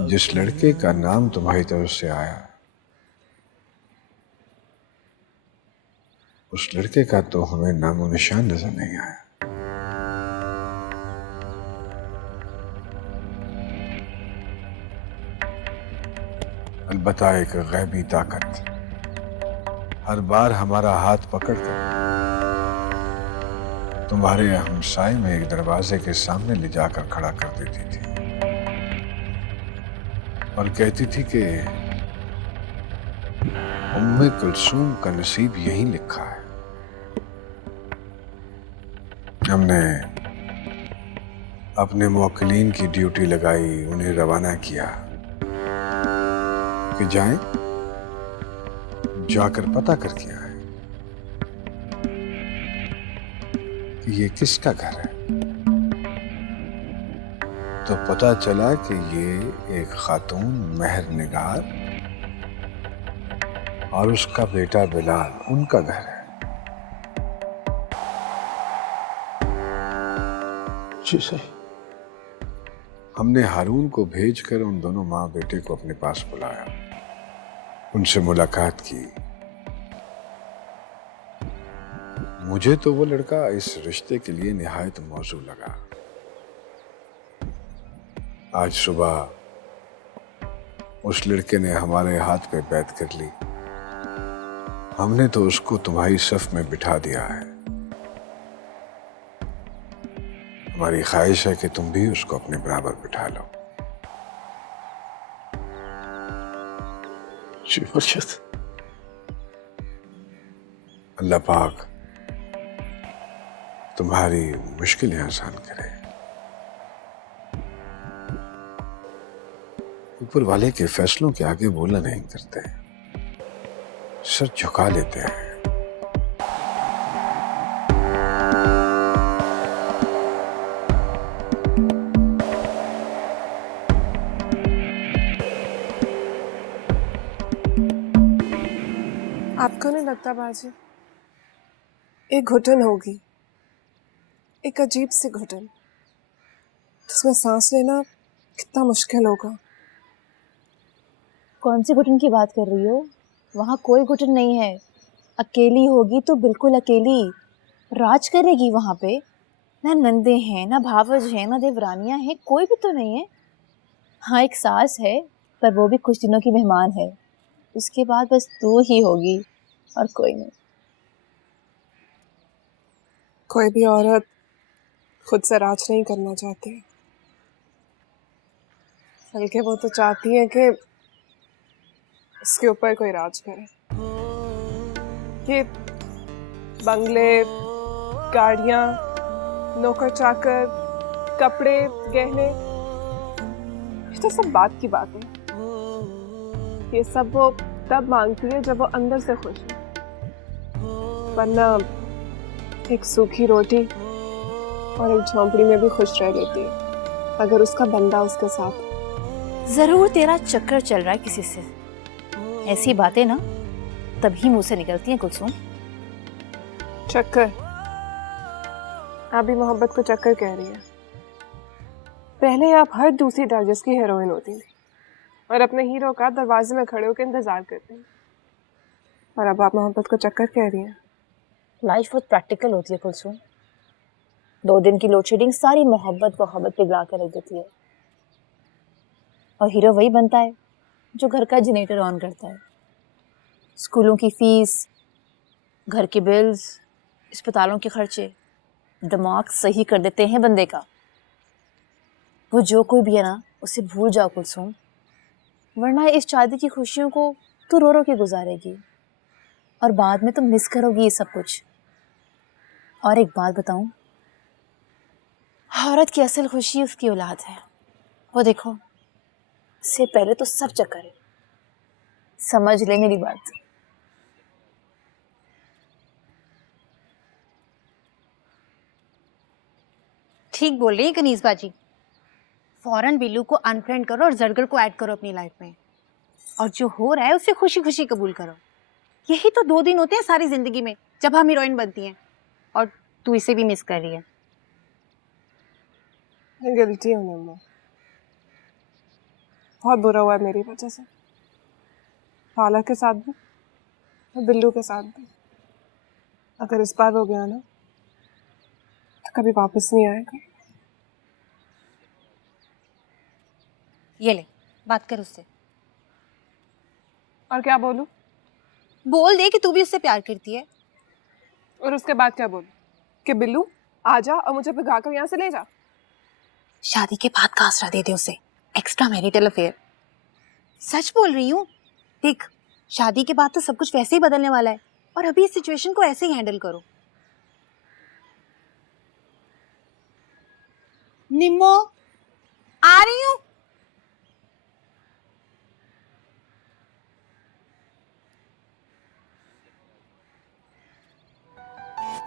जिस लड़के का नाम तुम्हारी तरफ से आया उस लड़के का तो हमें नामो निशान नजर नहीं आया। अलबत्ता एक गैबी ताकत हर बार हमारा हाथ पकड़कर तुम्हारे हमसाए में एक दरवाजे के सामने ले जाकर खड़ा कर देती थी और कहती थी कि उम्मे कुलसूम का नसीब यहीं लिखा है। हमने अपने मुवक्किलीन की ड्यूटी लगाई, उन्हें रवाना किया कि जाएं, जाकर पता करके आए कि ये किसका घर है। तो पता चला कि ये एक खातून महर निगार और उसका बेटा बिलाल उनका घर है। जी सही। हमने हारून को भेजकर उन दोनों माँ बेटे को अपने पास बुलाया, उनसे मुलाकात की। मुझे तो वो लड़का इस रिश्ते के लिए निहायत मौजू लगा। आज सुबह उस लड़के ने हमारे हाथ पे बैत कर ली। हमने तो उसको तुम्हारी सफ में बिठा दिया है। हमारी ख्वाहिश है कि तुम भी उसको अपने बराबर बिठा लो। जी मुर्शिद। अल्लाह पाक तुम्हारी मुश्किलें आसान करे। ऊपर वाले के फैसलों के आगे बोलना नहीं करते, सर झुका लेते हैं। आपको नहीं लगता बाजी, एक घुटन होगी, एक अजीब सी घुटन जिसमें सांस लेना कितना मुश्किल होगा। कौन सी घुटन की बात कर रही हो? वहाँ कोई घुटन नहीं है। अकेली होगी तो बिल्कुल अकेली। राज करेगी वहाँ पे। ना नंदे हैं, ना भावज हैं, ना देवरानियां हैं, कोई भी तो नहीं है। हाँ, एक सास है, पर वो भी कुछ दिनों की मेहमान है। उसके बाद बस तू ही होगी और कोई नहीं। कोई भी औरत खुद से राज नहीं करना चाहती, बल्कि वो तो चाहती है कि उसके ऊपर कोई राज करे। ये बंगले, गाड़ियां, नौकर चाकर, कपड़े, गहने, ये तो सब बात की बात है। ये सब वो तब मांगती है जब वो अंदर से खुश है, वरना एक सूखी रोटी और एक झोंपड़ी में भी खुश रह लेती है अगर उसका बंदा उसके साथ। जरूर तेरा चक्कर चल रहा है किसी से। ऐसी बातें ना तभी मुंह से निकलती हैं कुलसुम। चक्कर? आप भी मोहब्बत को चक्कर कह रही है। पहले आप हर दूसरी डाइजेस्ट की हीरोइन होती थी और अपने हीरो का दरवाजे में खड़े होकर इंतजार करती हैं, और अब आप मोहब्बत को चक्कर कह रही हैं। लाइफ बहुत प्रैक्टिकल होती है कुलसुम। 2 दिन की लोड शेडिंग सारी मोहब्बत पिघला कर रख देती है। और हीरो वही बनता है जो घर का जनरेटर ऑन करता है। स्कूलों की फीस, घर के बिल्स, अस्पतालों के खर्चे दिमाग सही कर देते हैं बंदे का। वो जो कोई भी है ना, उसे भूल जाओ कुलसुम, वरना इस शादी की खुशियों को तू रो रो के गुजारेगी और बाद में तुम मिस करोगी ये सब कुछ। और एक बात बताऊं, औरत की असल खुशी उसकी औलाद है। वो देखो, इससे पहले तो सब चक्कर है। समझ ले मेरी बात। ठीक बोल रही है कनीज बाजी। फौरन बिल्लू को अनफ्रेंड करो और जरगर को ऐड करो अपनी लाइफ में, और जो हो रहा है उसे खुशी खुशी कबूल करो। यही तो 2 दिन होते हैं सारी जिंदगी में जब हम हीरोइन बनती हैं, और तू इसे भी मिस कर रही है। मैं गिल्टी हूँ नम्मा। बहुत बुरा हुआ है मेरी वजह से, खाला के साथ भी और बिल्लू के साथ भी। अगर इस बार हो गया ना तो कभी वापस नहीं आएगा। ये ले, बात कर उससे। और क्या बोलूं? बोल दे कि तू भी उससे प्यार करती है। और उसके बाद क्या बोलूं? कि बिल्लू आ जा और मुझे भगा कर यहाँ से ले जा। शादी के बाद का आसरा दे दे उसे, एक्स्ट्रा मैरिटल अफेयर। सच बोल रही हूँ। देख, शादी के बाद तो सब कुछ वैसे ही बदलने वाला है, और अभी इस सिचुएशन को ऐसे ही हैंडल करो। निम्मो, आ रही हूँ।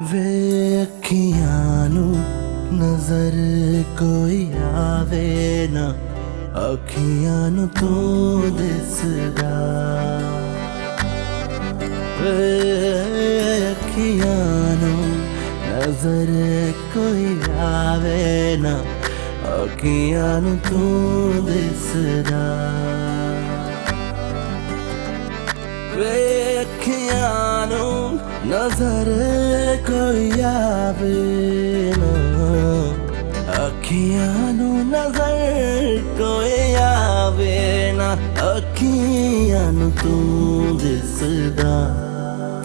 वे अखियां नू नजर कोई आवे ना, अखियां नू तू दिसदा। वे अखियां नू नजर कोई आवे ना, अखियां नू तू दिसदा। वे अखियां नू नजर कोई आवे ना, अखियां नू नजर कोई आवे ना, अखियां नू तू दिसदा।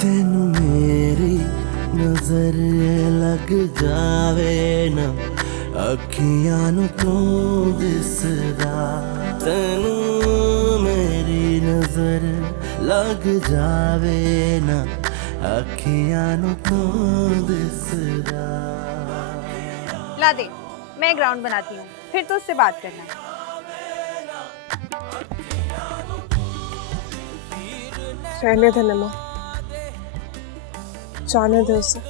तेनू मेरी नजर लग जावे ना, अखियां नू तू दिसदा। तेनू मेरी नजर लग जावे ना, अखियां नू तू दिसदा। ला दे, मैं ग्राउंड बनाती हूँ, फिर तो उससे बात करना। रहने दे निम्मो, जाने दे उसे।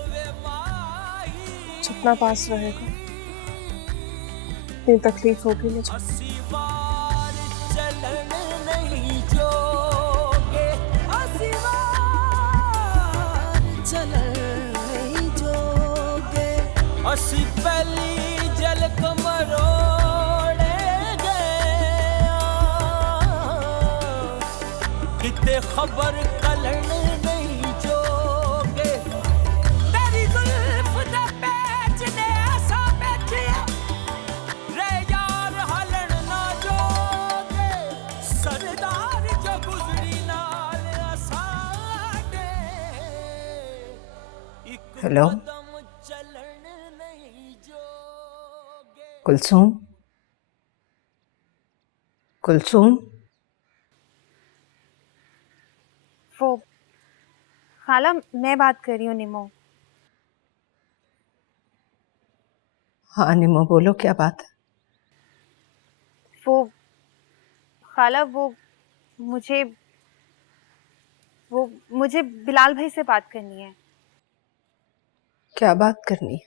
जितना पास रहेगा इतनी तकलीफ होगी मुझे। असी पहली जल कमरोड़े गए, किते खबर कलन नहीं जोगे। तेरी जुल्फ दा पैच ने ऐसा बैठिया, रे यार हलन ना जोगे। सरदार जो गुजरी नाल असाडे, हेलो कुलसूम, कुलसूम। वो खाला, मैं बात कर रही हूँ निमो। हाँ निमो, बोलो क्या बात है? वो खाला, वो मुझे बिलाल भाई से बात करनी है। क्या बात करनी है?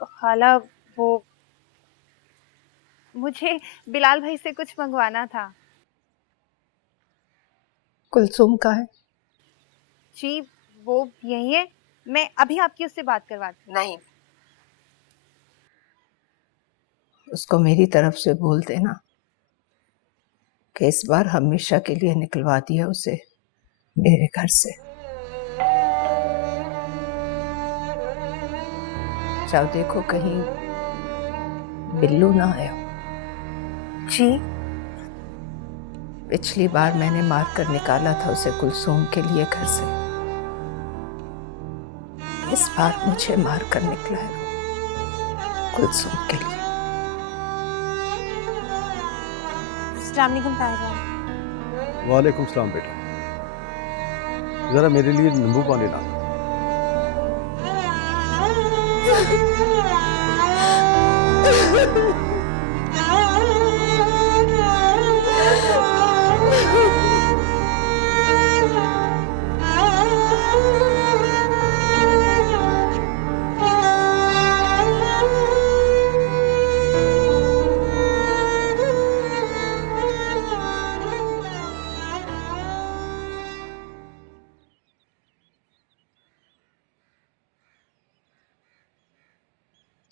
खाला, वो मुझे बिलाल भाई से कुछ मंगवाना था। कुलसूम का है? जी, वो यही है, मैं अभी आपकी उससे बात करवाती हूँ। नहीं, उसको मेरी तरफ से बोल देना कि इस बार हमेशा के लिए निकलवा दिया उसे मेरे घर से। जाओ देखो कहीं बिल्लू ना आया। जी, पिछली बार मैंने मार कर निकाला था उसे कुलसूम के लिए घर से, इस बार मुझे मार कर निकला है कुलसूम के लिए। अस्सलाम वालेकुम ताहिरा। वालेकुम सलाम बेटा, जरा मेरे लिए नींबू पानी ला।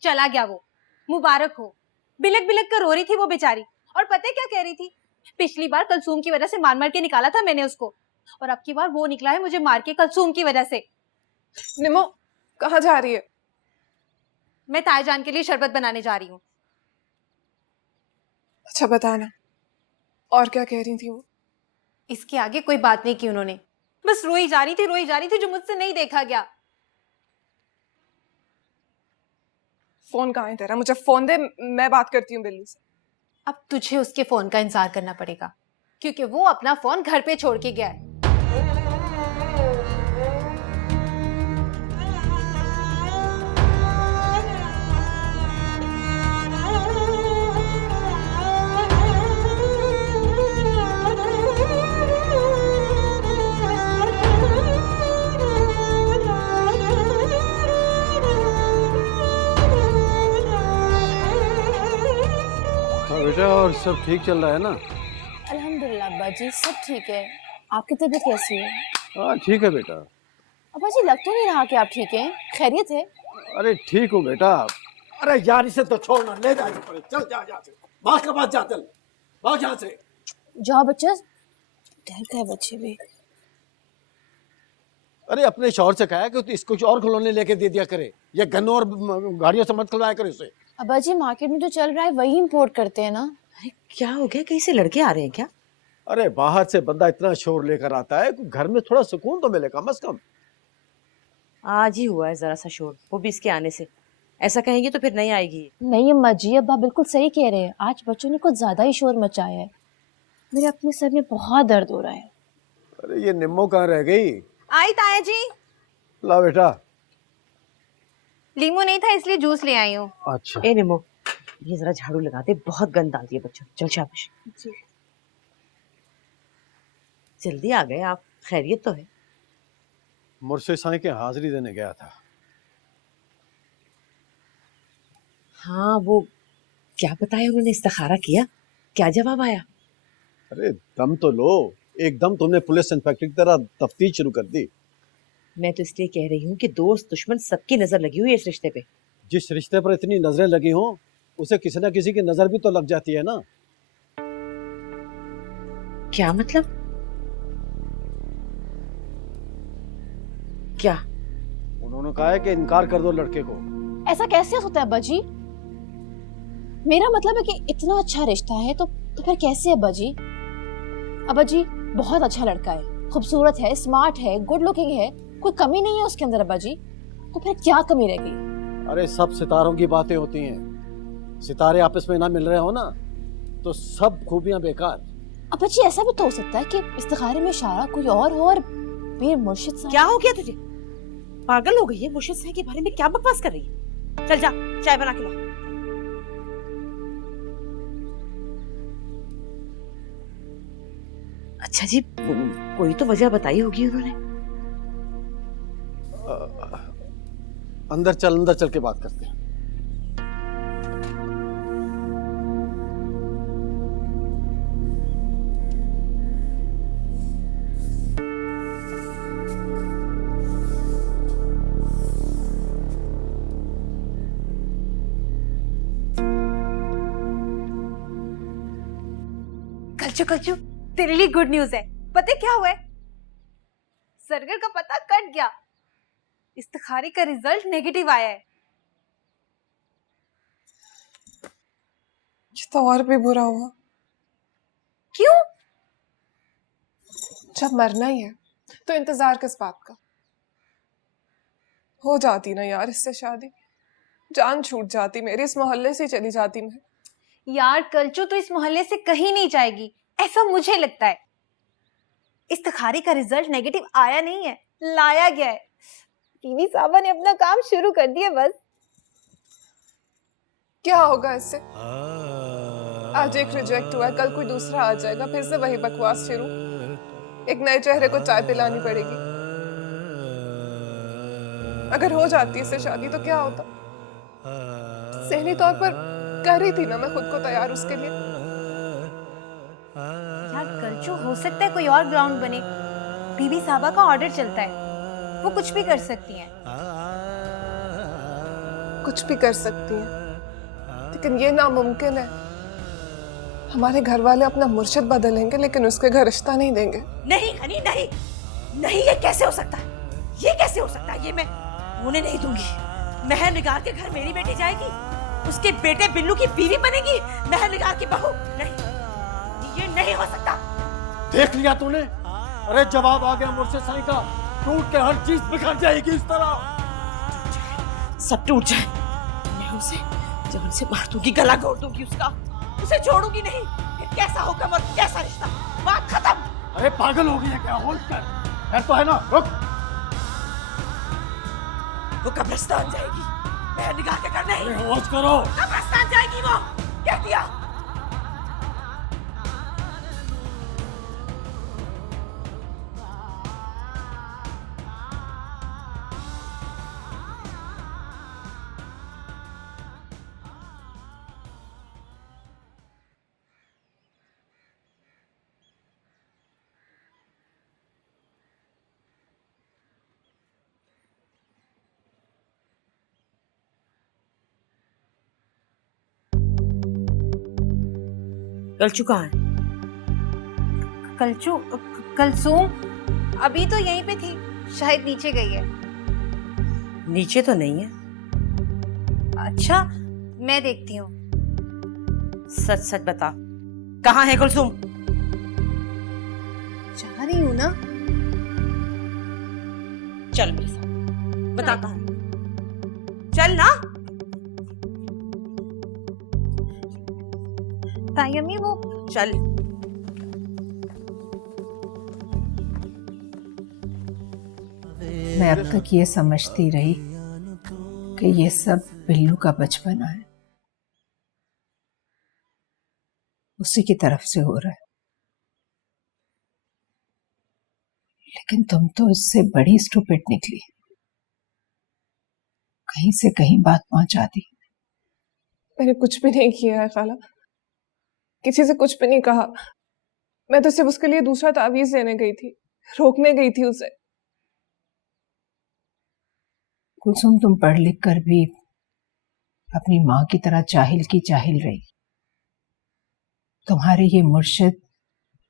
चला गया वो, मुबारक हो। बिलक बिलक कर रो रही थी वो बेचारी। और पता है क्या कह रही थी? पिछली बार कलसूम की वजह से मार मार के निकाला था मैंने उसको, और अब की बार वो निकला है मुझे मार के कलसूम की वजह से। निमो कहाँ जा रही है? मैं ताईजान के लिए शरबत बनाने जा रही हूँ। अच्छा बताना, और क्या कह रही थी वो? इसके आगे कोई बात नहीं की उन्होंने, बस रोई जा रही थी जो मुझसे नहीं देखा गया। फोन कहाँ है तेरा? मुझे फोन दे, मैं बात करती हूँ बिल्ली से। अब तुझे उसके फोन का इंतजार करना पड़ेगा, क्योंकि वो अपना फोन घर पे छोड़ के गया है। हाँ बेटा, और सब ठीक चल रहा है ना? अल्हम्दुलिल्लाह अब्बा जी, सब ठीक है। आपकी तबीयत कैसी है? हाँ ठीक है बेटा। अब्बा जी लग तो नहीं रहा कि आप ठीक हैं, खैरियत है? अरे ठीक हूँ बेटा। अरे यार इसे तो छोड़ना, ले जा इसे परे। चल जा यहाँ से, भाग के पास जा, चल भाग यहाँ से। जाओ बच्चा, डर गए बच्चे भी। अरे अपने शौहर से कहा है कि इसको कुछ और खिलौने लेके दे दिया करे, ये गन्नों और गाड़ियों से मत खिलवाया करे उसे। अब्बा जी मार्केट में जो चल रहा है वही इंपोर्ट करते हैं ना। अरे क्या हो गया, कहीं से लड़के आ रहे हैं क्या? अरे बाहर से बंदा इतना शोर लेकर आता है, घर में थोड़ा सुकून तो मिले कम से कम। आज ही हुआ है जरा सा शोर, वो भी इसके आने से। ऐसा कहेंगे तो फिर नहीं आएगी। नहीं अम्मा जी, अब्बा बिल्कुल सही कह रहे हैं, आज बच्चों ने कुछ ज्यादा ही शोर मचाया है। मेरे अपने सर में बहुत दर्द हो रहा है। अरे ये निम्मो कहाँ रह गई? आई ताया जी। ला बेटा। लीमू नहीं था इसलिए जूस ले आई हूँ। अच्छा ए निमो, ये जरा झाड़ू लगा दे, बहुत गंद डाल दिया बच्चों। चल शाबाश। जल्दी आ गए आप, खैरियत तो है? मुर्शे साईं के हाजिरी देने गया था। हाँ वो क्या बताया उन्होंने, इस्तिखारा किया? क्या जवाब आया? अरे दम तो लो, एकदम तुमने पुलिस इंस्पेक्टर की तरह तफ्तीश शुरू कर दी। मैं तो इसलिए कह रही हूँ कि दोस्त दुश्मन सबकी नजर लगी हुई है इस रिश्ते पे। जिस रिश्ते पर इतनी नजरें लगी हों, उसे किसी न किसी की नजर भी तो लग जाती है ना। क्या मतलब? क्या? उन्होंने कहा है कि इनकार कर दो लड़के को। ऐसा कैसे होता है अब्बा जी? मेरा मतलब है कि इतना अच्छा रिश्ता है तो फिर कैसे अब्बा जी? अब्बा जी बहुत अच्छा लड़का है, खूबसूरत है, स्मार्ट है, गुड लुकिंग है, कोई कमी नहीं है उसके अंदर अब्बा जी। तो फिर क्या कमी रह गई? अरे सब सितारों की बातें होती हैं, सितारे आपस में ना मिल रहे हो ना तो सब खूबियां बेकार। अब्बा जी ऐसा भी तो हो सकता है कि इस्तिखारे में इशारा कोई और हो और पीर मुर्शिद साहब। क्या हो गया तुझे? पागल हो गई है? मुर्शिद साहब के बारे में क्या बकवास कर रही है? चल जा, चाय बना के ला। अच्छा जी, कोई तो वजह बताई होगी उन्होंने। अंदर चल के बात करते हैं। कल्चू तेरे लिए गुड न्यूज है। पता है क्या हुआ है? सरगर का पता कट गया, इस्तिखारे का रिजल्ट नेगेटिव आया है। ये तो और भी बुरा हुआ। क्यों? जब मरना ही है तो इंतजार किस बात का? हो जाती ना यार इससे शादी, जान छूट जाती मेरी, इस मोहल्ले से चली जाती मैं। यार कल्चू तो इस मोहल्ले से कहीं नहीं जाएगी, ऐसा मुझे लगता है। इस्तिखारे का रिजल्ट नेगेटिव आया नहीं है, लाया गया है। बीवी साहबा ने अपना काम शुरू कर दिया बस। क्या होगा इससे? आज एक रिजेक्ट हुआ है, कल कोई दूसरा आ जाएगा, फिर से वही बकवास शुरू। एक नए चेहरे को चाय पिलानी पड़ेगी। अगर हो जाती इससे शादी तो क्या होता? सहनी तौर पर कर रही थी ना मैं खुद को तैयार उसके लिए। यार कल्चू हो सकता है कोई और ग्राउंड बने, बीबी साहबा का ऑर्डर चलता है, वो कुछ भी कर सकती हैं। कुछ भी कर सकती है, तो लेकिन ये नामुमकिन है। हमारे घर वाले अपना मुर्शिद बदलेंगे लेकिन उसके घर रिश्ता नहीं देंगे। नहीं हनी नहीं, नहीं ये कैसे हो सकता है, ये कैसे हो सकता है, ये मैं होने नहीं दूंगी। महर निगार के घर मेरी बेटी जाएगी, उसके बेटे बिल्लू की बीवी बनेगी महर निगार की बहू। नहीं, ये नहीं हो सकता। देख लिया तूने, अरे जवाब आ गया मुर्शिद साईं का, टूट के हर चीज बिखर जाएगी इस तरह। सब टूट जाए, मैं उसे जान से मार दूंगी, गला घोट दूंगी उसका, उसे छोड़ूंगी नहीं। फिर कैसा हुक्म और कैसा रिश्ता, बात खत्म। अरे पागल हो गई है क्या, होश कर, खैर तो है ना, रुक। वो कब्रिस्तान जाएगी, महर निगार के घर नहीं। अरे होश करो, कब्रिस्तान जाएगी वो, कह दिया। कलचू कहाँ है? कलसूम अभी तो यहीं पे थी, शायद नीचे गई है। नीचे तो नहीं है। अच्छा, मैं देखती हूँ। सच सच बता, कहाँ है कुलसुम? जा रही हूँ ना। चल मेरे साथ, बता कहाँ है? चल ना। ताई अम्मी वो चल। मैं अब तक ये समझती रही कि ये सब बिल्लू का बचपना है, उसी की तरफ से हो रहा है। लेकिन तुम तो इससे बड़ी स्टूपिड निकली, कहीं से कहीं बात पहुंचा दी। मैंने कुछ भी नहीं किया है खाला, किसी से कुछ भी नहीं कहा। मैं तो सिर्फ उसके लिए दूसरा तावीज देने गई थी, रोकने गई थी उसे। कुलसुम, तुम पढ़ लिख कर भी अपनी माँ की तरह जाहिल की जाहिल रही। तुम्हारे ये मुर्शिद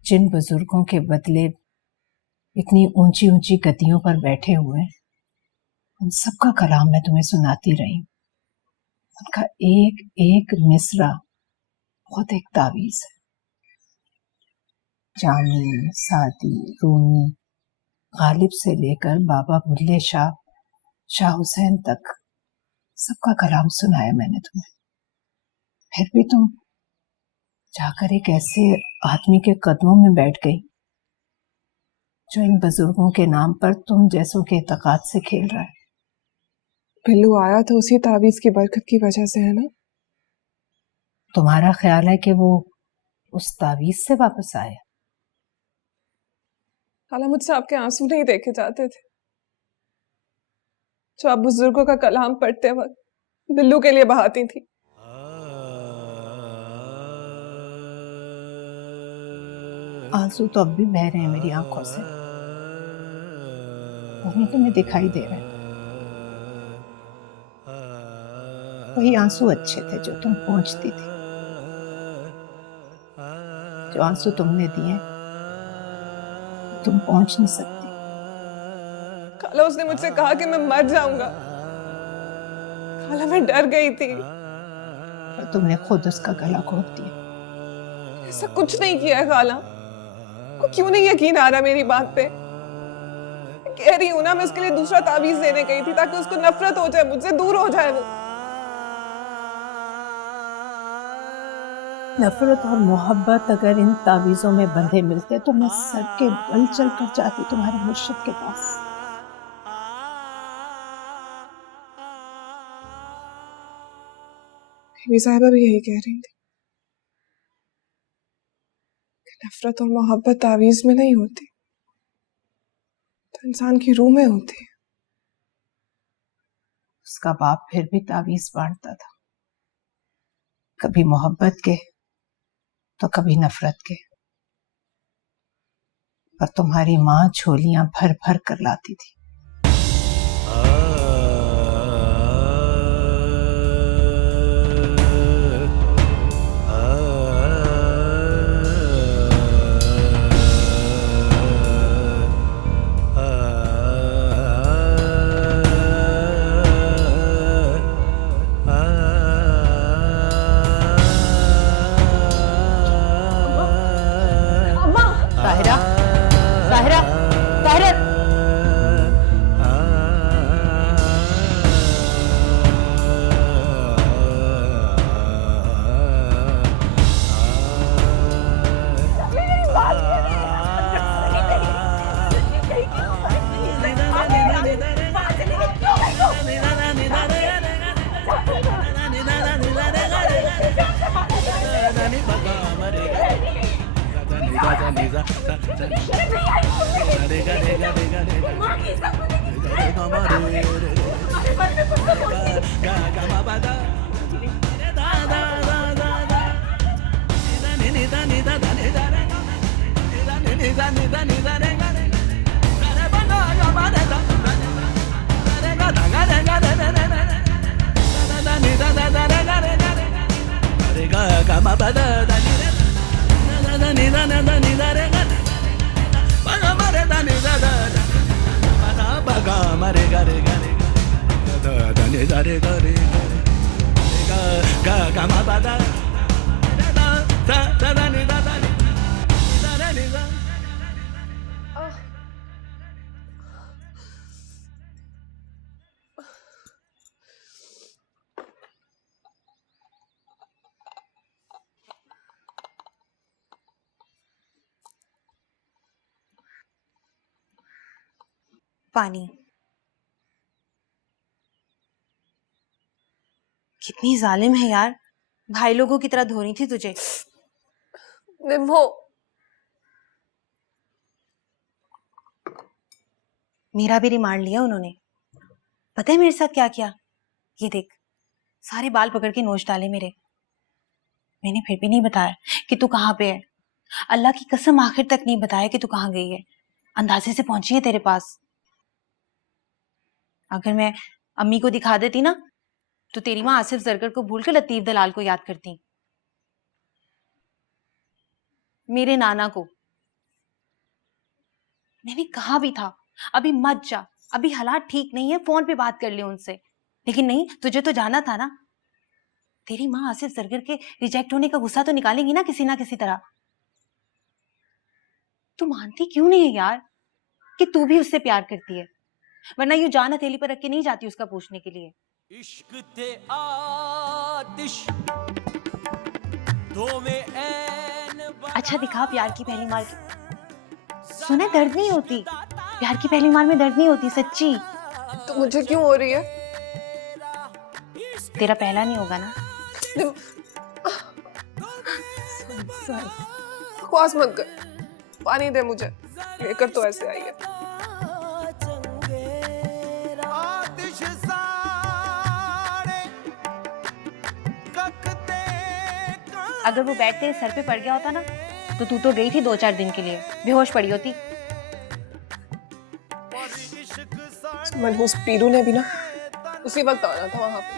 जिन बुजुर्गों के बदले इतनी ऊंची ऊंची गद्दियों पर बैठे हुए, उन सबका कलाम मैं तुम्हें सुनाती रही। उनका एक एक मिसरा खुद एक तावीज है। जामी, सादी, रूमी, गालिब से लेकर बाबा बुल्ले शाह, शाह हुसैन तक सबका कलाम सुनाया मैंने तुम्हें। फिर भी तुम जाकर एक ऐसे आदमी के कदमों में बैठ गई जो इन बुजुर्गों के नाम पर तुम जैसों के इत्तेकाद से खेल रहा है। बिल्लू आया तो उसी तावीज की बरकत की वजह से है ना? तुम्हारा ख्याल है कि वो उस तावीज से वापस आया? खाला, मुझसे आपके आंसू नहीं देखे जाते थे जो आप बुजुर्गों का कलाम पढ़ते वक्त बिल्लू के लिए बहाती थी। आंसू तो अब भी बह रहे हैं मेरी आंखों से, वही तुम्हें दिखाई दे रहे हैं। वही आंसू अच्छे थे जो तुम पहुंचती थी। जो आंसू तुमने दिए तुम पहुंच नहीं सकती। खाला, उसने मुझसे कहा कि मैं मर जाऊंगा। खाला, मैं डर गई थी। और तुमने खुद उसका गला घोट दिया। ऐसा कुछ नहीं किया है खाला। को क्यों नहीं यकीन आ रहा मेरी बात पे? कह रही हूं ना, मैं उसके लिए दूसरा तावीज देने गई थी ताकि उसको नफरत हो जाए, मुझसे दूर हो जाए वो। नफरत और मोहब्बत अगर इन तावीजों में बंधे मिलते तो मैं सर के बल चल कर जाती तुम्हारे मुर्शिद के पास। बीबी साहिबा भी यही कह रही थी कि नफरत और मोहब्बत तावीज में नहीं होती, तो इंसान की रूह में होती है। उसका बाप फिर भी तावीज बांटता था, कभी मोहब्बत के तो कभी नफरत के। पर तुम्हारी माँ झोलियां भर भर कर लाती थी। पानी। कितनी जालिम है यार, भाई लोगों की तरह धोनी थी तुझे। निम्हो, मेरा भी रिमांड लिया उन्होंने। पता है मेरे साथ क्या किया? ये देख, सारे बाल पकड़ के नोच डाले मेरे। मैंने फिर भी नहीं बताया कि तू कहाँ पे है। अल्लाह की कसम आखिर तक नहीं बताया कि तू कहाँ गई है। अंदाजे से पहुंची है तेरे पास। अगर मैं अम्मी को दिखा देती ना, तो तेरी माँ आसिफ जरगर को भूल कर लतीफ दलाल को याद करती, मेरे नाना को। मैंने कहा भी था अभी मत जा, अभी हालात ठीक नहीं है, फोन पे बात कर ले उनसे। लेकिन नहीं, तुझे तो जाना था ना। तेरी माँ आसिफ जरगर के रिजेक्ट होने का गुस्सा तो निकालेंगी ना किसी तरह। तू मानती क्यों नहीं है यार कि तू भी उससे प्यार करती है? वरना यूं जान हथेली पर रख के नहीं जाती उसका पूछने के लिए। इश्क थे आतिश अच्छा दिखा प्यार की पहली मार की। सुना दर्द नहीं होती, प्यार की पहली मार में दर्द नहीं होती सच्ची। तो मुझे क्यों हो रही है? तेरा पहला नहीं होगा ना। बकवास मत कर, पानी दे मुझे। लेकर तो ऐसे आई है। अगर वो बैट तेरे सर पे पड़ गया होता ना, तो तू तो गई थी 2-4 दिन के लिए, बेहोश पड़ी होती। मनहूस पीरू ने भी ना उसी वक्त आना था वहां पे।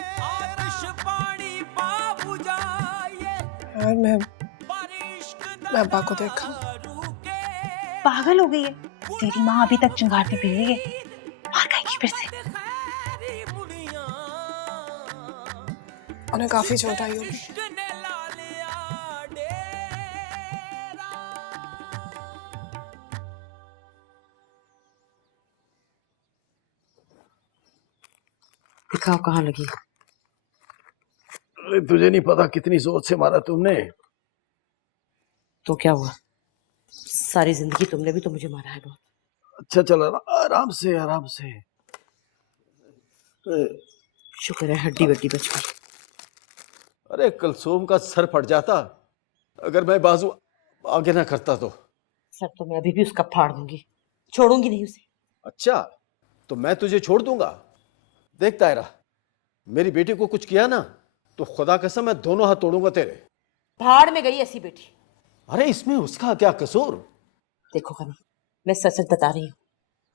यार मैं अब्बा को देखा। पागल हो गई है तेरी माँ, अभी तक चिंगारती फिर रही है। मार खाएगी फिर से। उन्हें काफी चोट आई होगी। दिखाओ कहाँ लगी। अरे तुझे नहीं पता कितनी जोर से मारा तुमने। तो क्या हुआ, सारी जिंदगी तुमने भी तो मुझे मारा है बहुत। अच्छा चला ना, आराम से आराम से। शुक्र है हड्डी वड्डी बच गई। अरे कलसूम का सर फट जाता अगर मैं बाजू आगे ना करता तो। सर तो मैं अभी भी उसका फाड़ दूंगी, छोड़ूंगी नहीं उसे। अच्छा तो मैं तुझे छोड़ दूंगा? देख तायरा, मेरी बेटी को कुछ किया ना तो खुदा कसम मैं दोनों हाथ तोड़ूंगा तेरे। भाड़ में गई ऐसी बेटी। अरे इसमें उसका क्या कसूर? देखो कनी, मैं सच सच बता रही हूँ,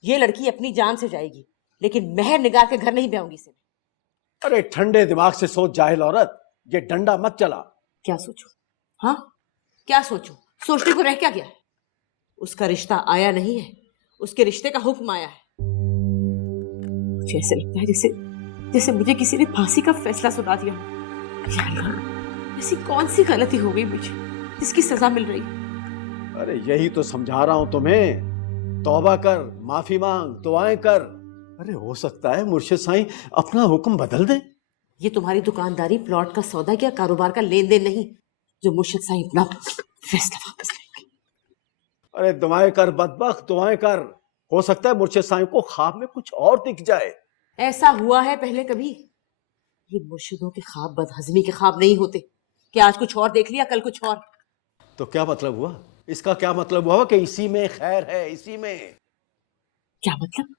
ये लड़की अपनी जान से जाएगी, लेकिन मेहर निगार के घर नहीं ब्याऊंगी इसे। अरे ठंडे दिमाग से सोच जाहिल औरत, ये डंडा मत चला। क्या सोचूं? हाँ क्या सोचूं? सोचने को रह क्या गया है? उसका रिश्ता आया नहीं है, उसके रिश्ते का हुक्म आया है। मुझे ऐसे लगता है जैसे जैसे मुझे किसी ने फांसी का फैसला सुना दिया। या अल्लाह, ऐसी कौन सी गलती हो गई मुझे जिसकी सजा मिल रही? अरे यही तो समझा रहा हूं तुम्हें, तौबा कर, माफी मांग, दुआएं कर। अरे हो सकता है मुर्शिद साईं अपना हुक्म बदल दे। ये तुम्हारी दुकानदारी, प्लॉट का सौदा या कारोबार का लेन देन नहीं जो मुर्शिद साईं अपना फैसला वापस लेंगे। अरे दुआएं कर बदबख्त, दुआएं कर। हो सकता है मुर्शिद साईं को ख्वाब में कुछ और दिख जाए। ऐसा हुआ है पहले कभी? ये मुर्शिदों के ख्वाब बदहजमी के ख्वाब नहीं होते कि आज कुछ और देख लिया कल कुछ और। तो क्या मतलब हुआ? इसका क्या मतलब हुआ कि इसी में खैर है, इसी में? क्या मतलब?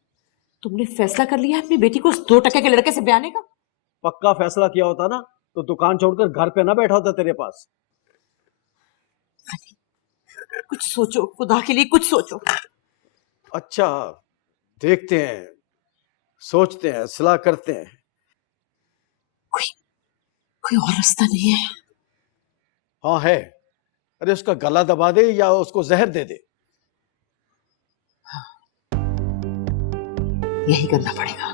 तुमने फैसला कर लिया है अपनी बेटी को उस 2 टके के लड़के से ब्याने का? पक्का फैसला किया होता ना तो दुकान छोड़कर घर पे ना बैठा होता तेरे पास। कुछ सोचो, खुदा के लिए कुछ सोचो। अच्छा, देखते हैं, सोचते हैं, सलाह करते हैं। कोई और रास्ता नहीं है? हाँ है। अरे उसका गला दबा दे या उसको जहर दे दे। यही करना पड़ेगा,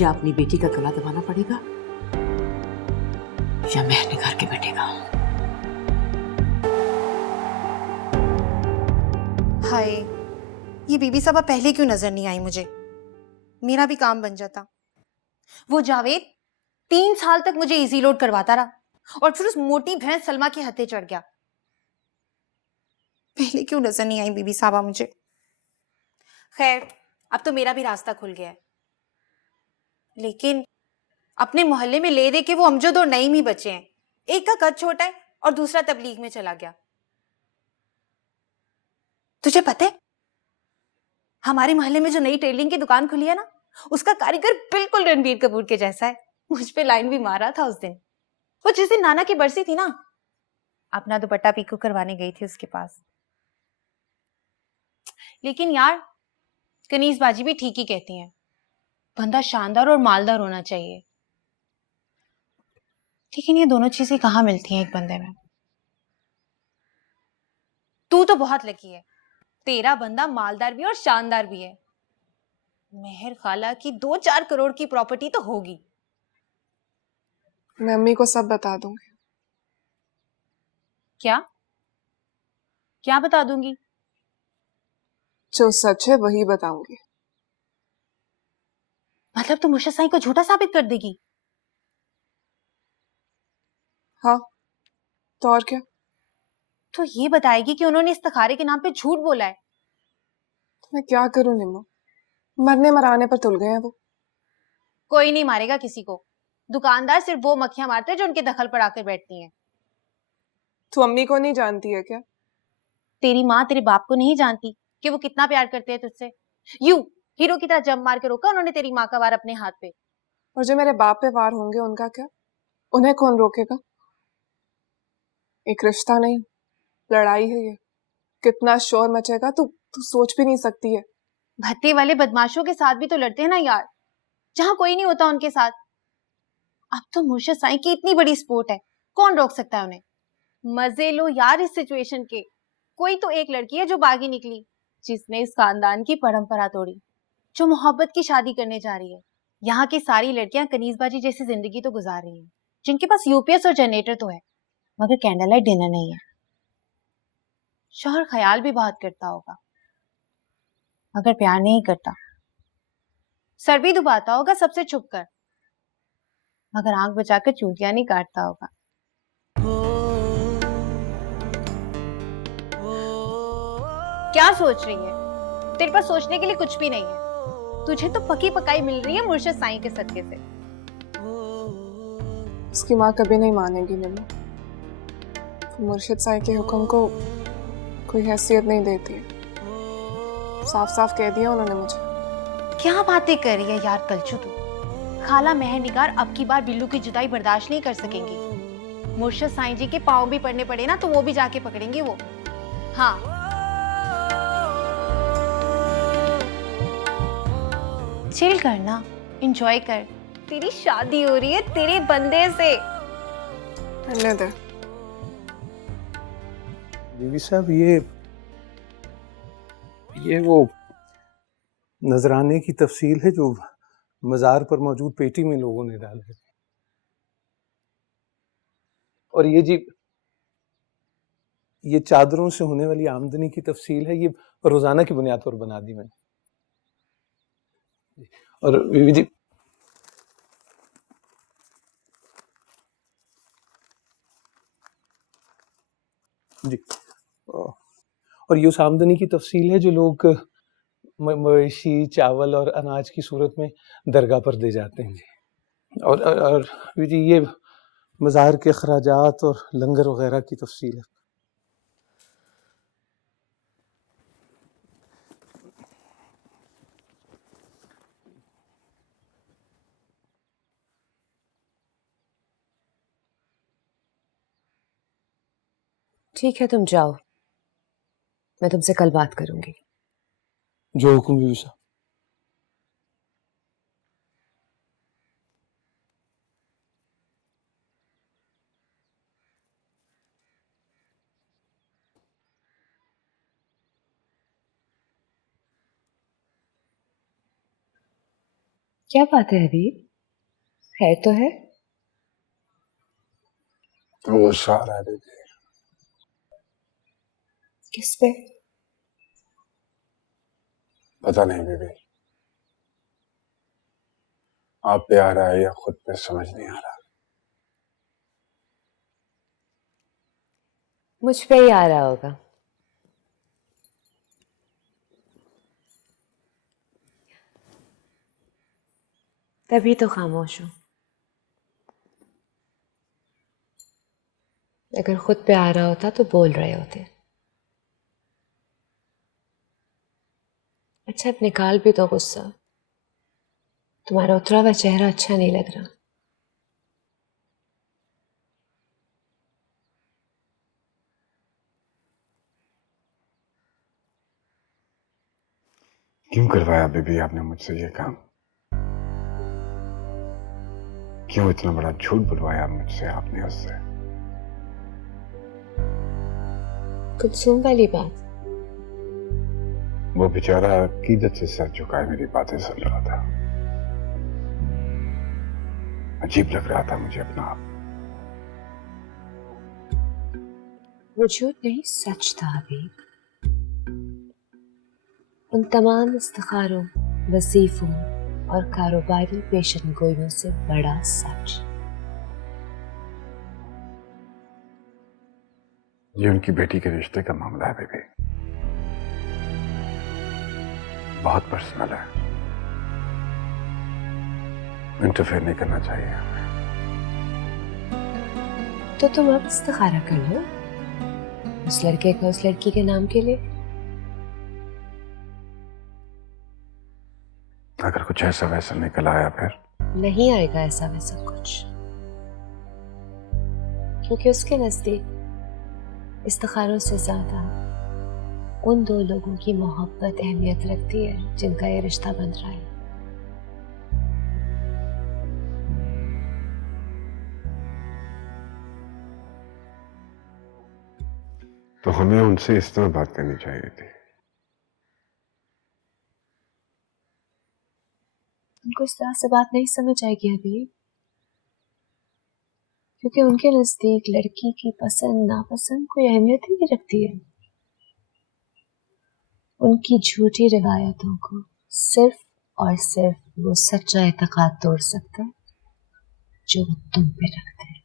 या अपनी बेटी का गला दबाना पड़ेगा या मेहरनिगार के बेटे का। हाय, ये बीबी साहबा पहले क्यों नजर नहीं आई मुझे? मेरा भी काम बन जाता। वो जावेद 3 साल तक मुझे इजी लोड करवाता रहा और फिर उस मोटी भैंस सलमा के हत्थे चढ़ गया। पहले क्यों नजर नहीं आई बीबी साहबा मुझे? खैर, अब तो मेरा भी रास्ता खुल गया है, लेकिन अपने मोहल्ले में ले दे के वो अमजद और नईम ही बचे हैं। एक का कद छोटा है और दूसरा तबलीग में चला गया। तुझे पता है हमारे मोहल्ले में जो नई टेलरिंग की दुकान खुली है ना, उसका कारीगर बिल्कुल रणबीर कपूर के जैसा है। मुझ पे लाइन भी मारा था उस दिन। वो जिस दिन नाना की बरसी थी ना, अपना दुपट्टा पीको करवाने गई थी उसके पास। लेकिन यार, कनीज बाजी भी ठीक ही कहती हैं, बंदा शानदार और मालदार होना चाहिए। लेकिन ये दोनों चीजें कहाँ मिलती हैं एक बंदे में? तू तो बहुत लकी है, तेरा बंदा मालदार भी और शानदार भी है। मेहर खाला की 2-4 करोड़ की प्रॉपर्टी तो होगी। मैं अम्मी को सब बता दूंगी। क्या क्या बता दूंगी? जो सच है वही बताऊंगी। मतलब तू मुर्शद साईं को झूठा साबित कर देगी? हाँ, तो और क्या? तो ये बताएगी कि उन्होंने इस्तिखारे के नाम पे झूठ बोला है? तो मैं क्या करूं निम्मो? मरने मराने पर तुल गए हैं वो। कोई नहीं मारेगा किसी को। दुकानदार सिर्फ वो मक्खियां मारते हैं जो उनके दखल पर आकर बैठती हैं। तू अम्मी को नहीं जानती है क्या? तेरी माँ तेरे बाप को नहीं जानती कि वो कितना प्यार करते हैं तुझसे? यूं हीरो की तरह जंप मार के रोका उन्होंने तेरी माँ का वार अपने हाथ पे। और जो मेरे बाप पे वार होंगे उनका क्या? उन्हें कौन रोकेगा? एक रिश्ता नहीं, लड़ाई है ये। कितना शोर मचेगा तू तू सोच भी नहीं सकती है। भत्ते वाले बदमाशों के साथ भी तो लड़ते हैं ना यार, जहां कोई नहीं होता उनके साथ। अब तो मुर्शद साईं की इतनी बड़ी स्पोर्ट है, कौन रोक सकता है उन्हें? मजे लो यार इस सिचुएशन के। कोई तो एक लड़की है जो बागी निकली, जिसने इस खानदान की परंपरा तोड़ी, जो मोहब्बत की शादी करने जा रही है। यहाँ की सारी लड़कियां कनीजबाजी जैसी जिंदगी तो गुजार रही हैं, जिनके पास यूपीएस और जनरेटर तो है, मगर कैंडल लाइट डिनर नहीं है। शौहर ख्याल भी बहुत करता होगा, मगर प्यार नहीं करता। सर भी दुबाता होगा सबसे छुपकर, मगर आंख बचाकर चूतियां नहीं काटता होगा। क्या सोच रही है? तेरे पास सोचने के लिए कुछ भी नहीं है। तुझे तो पकी पकाई मिल रही है मुर्शद साईं के सदके से। उसकी माँ कभी नहीं मानेगी निम्मो। मुर्शिद साईं के हुक्म को कोई हैसियत नहीं देती है। साफ साफ कह दिया उन्होंने मुझे। क्या बातें कर रही है यार कलचू तू? खाला मेहरनिगार अब की बार बिल्लू की जुदाई बर्दाश्त नहीं कर सकेंगी। मुर्शद साईं जी के पाँव भी पड़ने पड़े ना तो वो भी जाके पकड़ेंगे वो। हाँ, चिल करना, एंजॉय कर। तेरी शादी हो रही है तेरे बंदे से। रहने दे। बीवी साहब, ये वो नजराने की तफसील है जो मज़ार पर मौजूद पेटी में लोगों ने डाल दी। और ये जी, ये चादरों से होने वाली आमदनी की तफसील है, ये रोजाना की बुनियाद पर बना दी मैंने। और बीवी जी, जी, और ये उस आमदनी की तफसील है जो लोग मवेशी, चावल और अनाज की सूरत में दरगाह पर दे जाते हैं जी। और जी, ये मज़ार के अखराजात और लंगर वगैरह की तफसील है। ठीक है, तुम जाओ, मैं तुमसे कल बात करूंगी। जो हुक्म बीवी साहब। क्या बात है अभी? है तो है। तो वो शार है बीबी। किस पे? पता नहीं बीबी, आप पे आ रहा है या खुद पे समझ नहीं आ रहा। मुझ पे ही आ रहा होगा। तभी तो खामोश हूं। अगर खुद पे आ रहा होता तो बोल रहे होते। अच्छा, अब निकाल भी दो गुस्सा। तुम्हारा उतरा हुआ चेहरा अच्छा नहीं लग रहा। क्यों करवाया बीबी आपने मुझसे ये काम? क्यों इतना बड़ा झूठ बुलवाया मुझसे आपने उससे? कुलसुम वाली बात? वो बेचारा अकीदत से सर झुकाए मेरी बातें सुन रहा था। अजीब लग रहा था मुझे अपना आप। वो झूठ नहीं, सच था अभी। उन तमाम इस्तिखारों, वजीफों और कारोबारी पेशन गोइयों से बड़ा सच। ये उनकी बेटी के रिश्ते का मामला है बेबी, बहुत पर्सनल है। इंटरफेयर नहीं करना चाहिए हमें। तो तुम अब इस्तिखारा कर लो उस लड़के का उस लड़की के नाम के लिए। अगर कुछ ऐसा वैसा निकल आया फिर? नहीं आएगा ऐसा वैसा कुछ, क्योंकि उसके नजदीक इस्तिखारों से ज्यादा उन दो लोगों की मोहब्बत अहमियत रखती है जिनका ये रिश्ता बन रहा है। तो हमें उनसे इस तरह बात करनी चाहिए थी। उनको इस तरह से बात नहीं समझ आएगी अभी, क्योंकि उनके नजदीक लड़की की पसंद नापसंद कोई अहमियत ही नहीं रखती है। उनकी झूठी रिवायतों को सिर्फ और सिर्फ वो सच्चा एतकाद तोड़ सकता है जो वो तुम पे रखते हैं।